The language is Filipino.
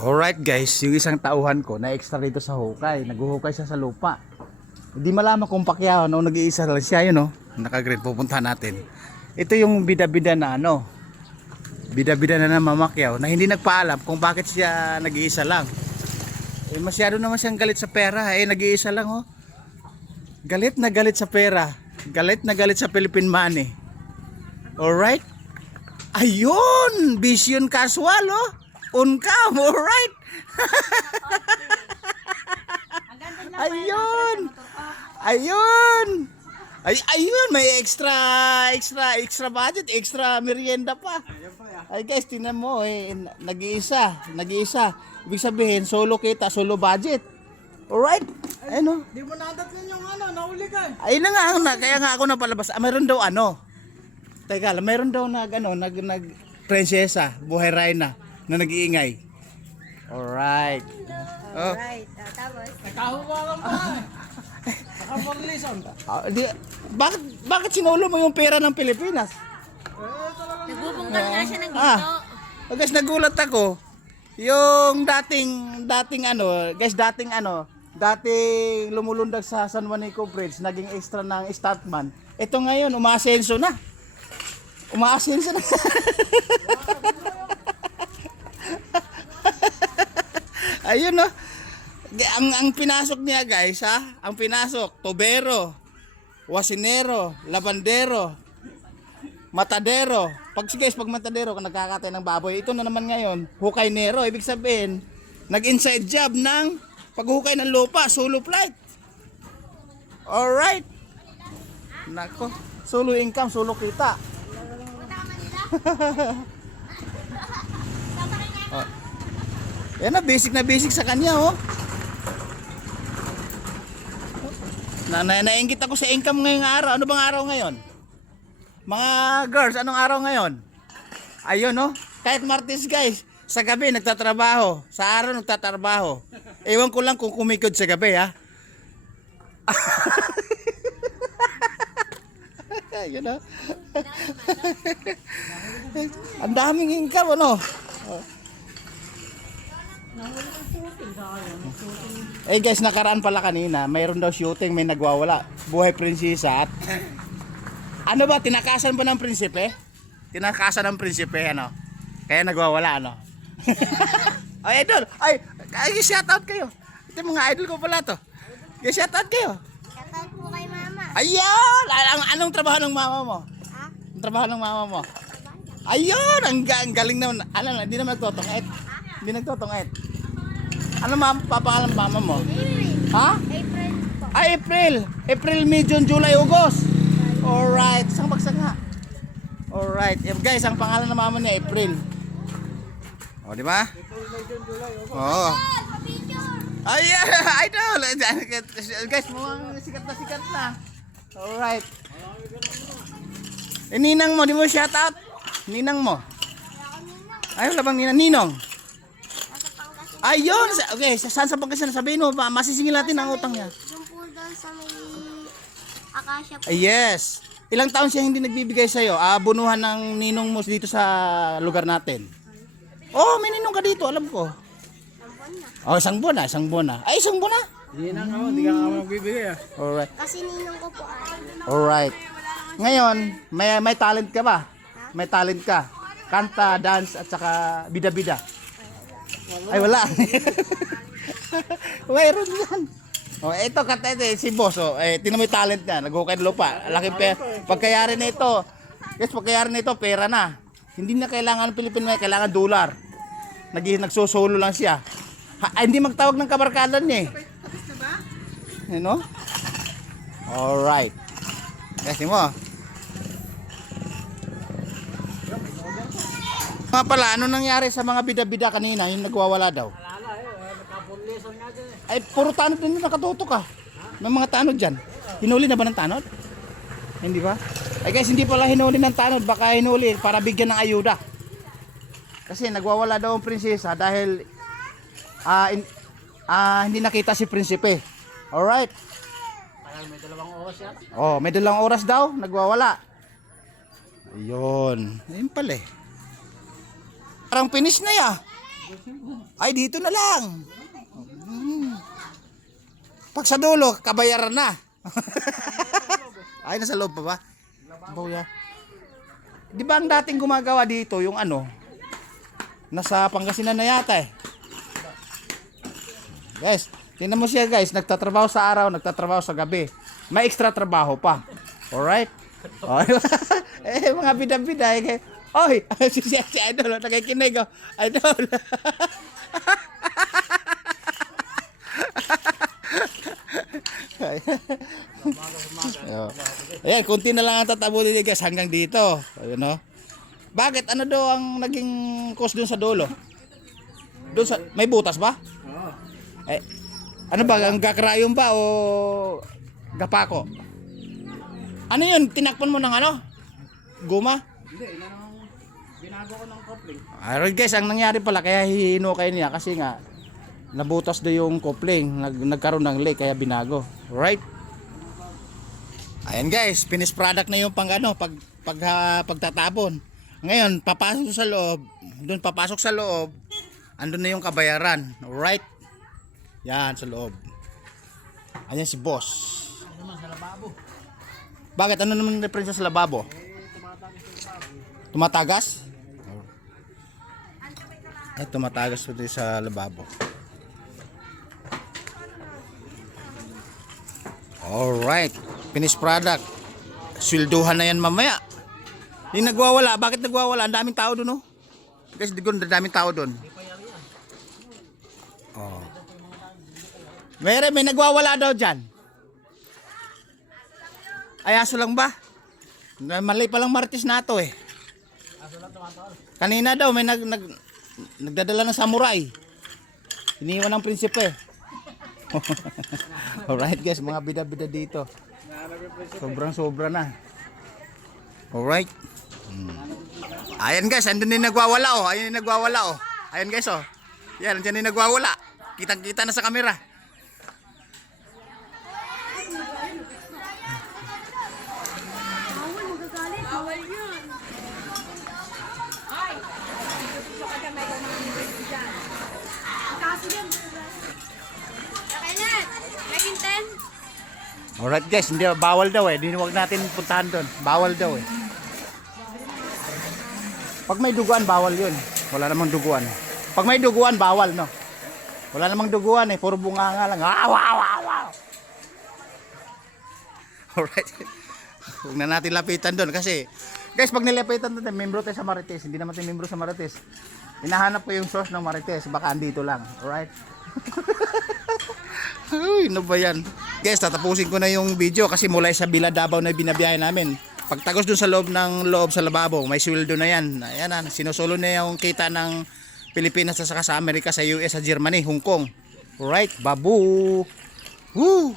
Alright guys, yung isang tauhan ko na extra dito sa hukay. Naghuhukay siya sa lupa. Hindi malaman kung Pacquiao no, nag-iisa lang siya yun no. Naka-green, pupuntahan natin. Ito yung bida-bida na ano. Bida-bida na namamakyaw na hindi nagpaalam kung bakit siya nag-iisa lang. Eh masyado naman siyang galit sa pera, nag-iisa lang oh. Galit na galit sa pera. Galit na galit sa Philippine money. Alright? Ayun! Vision casual oh. Uncam, alright? Ayun! Ayun! Ayun, may extra budget, extra merienda pa. Ay guys, tingnan mo nag-iisa. Ibig sabihin, solo kita, solo budget. Alright? Ayun oh. Di mo nadatnan yung nahuli ka eh. Ayun na nga, kaya nga ako napalabas. Mayroon daw Teka lang, mayroon daw nag prinsesa, buhay Reyna na nag-iingay. Alright. Oh. Right, tapos? Nakahuwa lang pa eh. Nakaporlison. Bakit sinulo mo yung pera ng Pilipinas? Nagbubungkal nga siya ng ginto. Guys, nagulat ako. Yung dating lumulundag sa San Juanico Bridge, naging extra ng stuntman. Ito ngayon, umaasenso na. Ayun no. Ang pinasok niya guys ang pinasok, tobero, wasinero, labandero, matadero. Pag matadero ka nagkakatay ng baboy, ito na naman ngayon, hukaynero. Ibig sabihin, nag-inside job ng paghukay ng lupa, solo flight. Alright. Nako, solo income, solo kita. Oh. Yan na basic sa kanya oh. Nainggit ako sa income ngayong araw. Ano bang araw ngayon? Mga girls, anong araw ngayon? Ayun oh. Kahit Martes guys, sa gabi nagtatrabaho, sa araw nagtatrabaho. Ewan ko lang kung kumikod sa gabi ha. Ayun oh. Ang daming income ano. Guys, nakaraan pala kanina, mayroon daw shooting, may nagwawala. Buhay prinsesa at ano ba, tinakasan ba ng prinsipe? Tinakasan ng prinsipe ano? Kaya nagwawala ano? Ay idol, ay shout out kayo. Ito mga idol ko pala to. Shout out kayo. Shoutout po kay mama. Ayun! Anong trabaho ng mama mo? Ha? Anong trabaho ng mama mo? Ayun! Ang galing naman. Hindi naman nagtotongit. Hindi nagtotongit. Ano papangalan ng mama mo? April. Ha? April po. April! April, May, June, July, August. Alright. Isang bagsak nga. Alright. Guys, ang pangalan ng mama niya, April. O, di ba? Oo. Ay, idol! Guys, mukhang sikat na. Alright. Ninang mo, di mo shout out? Ninang mo. Ay, wala bang ninang? Ayun! Okay, saan sa Pangasinan? Sabihin mo, masisingil natin ang utang niya. Yung po doon sa may Acacia po. Yes. Ilang taon siya hindi nagbibigay sa'yo? Bunuhan ng ninong mo dito sa lugar natin. Oh, may ninong ka dito, alam ko. Oh, isang buwan na. Ay, isang buwan na. Hindi na ako, hindi ka ako magbibigay ah. Alright. Kasi ninong ko po Alright. Ngayon, may talent ka ba? May talent ka. Kanta, dance, at saka bida-bida. Ay, wala. Mayroon yan. Oh, ito kanta ito, si boss. Oh, tingnan mo yung talent niya. Naghukay ng lupa. Laki pera. Pagkayari nito, pera na. Hindi na kailangan Pilipino, kailangan dollar. Nagsusolo lang siya. Hindi magtawag ng kabarkadan niya eh. You know? Alright. Kasi mo. Nga pala, ano nangyari sa mga bida-bida kanina, yung nagwawala daw? Alala nakaporlison nga dyan eh. Ay, puro tanod din nakatutok ah. May mga tanod dyan. Hinuli na ba ng tanod? Hindi ba? Ay guys, hindi pala hinuli ng tanod, baka hinuli para bigyan ng ayuda. Kasi nagwawala daw ang prinsesa dahil hindi nakita si prinsipe. Alright. Parang may 2 oras yan. Oh, may 2 oras daw, nagwawala. Ayun. Ayun pala eh. Parang finish na ya. Ay, dito na lang. Pag sa dulo, kabayaran na. Ay, nasa loob pa ba? Boya. Di ba ang dating gumagawa dito, yung ano, nasa Pangasinan na yata eh. Guys, tingnan mo siya guys, nagtatrabaho sa araw, nagtatrabaho sa gabi. May extra trabaho pa. Alright? Mga bida-bida. Oy, si Idol, nakikinig oh. Idol. Ayan, kunti na lang ang tatabo nila guys hanggang dito. Ayun oh. Bakit? Ano daw ang naging cause dun sa dulo? Doon sa, may butas ba? Oo. Eh, ano ba? Ang gakrayon ba o gapako? Ano yun? Tinakpan mo ng ano? Guma? Hindi, binago ko ng coupling. Alright guys, ang nangyari pala kaya hihino kayo niya kasi nga nabutas do yung coupling, nagkaroon ng leak kaya binago. Right? Ayan guys, finished product na yung pang ano, pagtatapon. Ngayon, papasok sa loob, doon papasok sa loob, andun na yung kabayaran. Alright? Yan, sa loob. Ayan si boss. Ano naman sa lababo? Bakit? Ano naman ang diferensya sa lababo? Tumatagas? Ay, tumatagas ito sa lababo. Alright. Finished product. Swelduhan na yan mamaya. Yung nagwawala. Bakit nagwawala? Ang daming tao doon, oh. Guys, ang daming tao doon. Oh. May nagwawala daw dyan. Ay, aso lang ba? Mali palang Martes na to eh. Kanina daw may nagdadala ng samurai. Iniwan ng prinsipe. Alright guys, mga bida-bida dito. Sobrang sobra na. Alright. Ayan guys, andun yung nagwawala oh. Ayan yung nagwawala oh. Ayan guys oh. Yan, andyan yung nagwawala. Kitang-kita na sa kamera. Bawal, magagalit. Bawal yun. Kaso yan. Kailan? Naging 10? Alright guys, hindi bawal daw eh. Hindi wag natin puntahan doon. Bawal daw eh. Pag may duguan, bawal 'yun. Wala namang duguan. Pag may duguan, bawal no. Wala namang duguan eh, puro bunganga lang. Wow, wow, wow, wow. Alright. Huwag na natin lapitan doon kasi guys, pag nilapitan doon, membro tayo sa Marites. Hindi naman tayo membro sa Marites. Hinahanap ko yung source ng Marites. Baka andito lang. Alright? Uy, ano ba yan? Guys, tatapusin ko na yung video kasi mula sa Villa Davao na binabiyahe namin. Pagtagos dun sa loob sa lababo, may sweldo na yan. Ayan na, sinusulo na yung kita ng Pilipinas sa Amerika, sa US, sa Germany, Hong Kong. Alright, babu! Woo!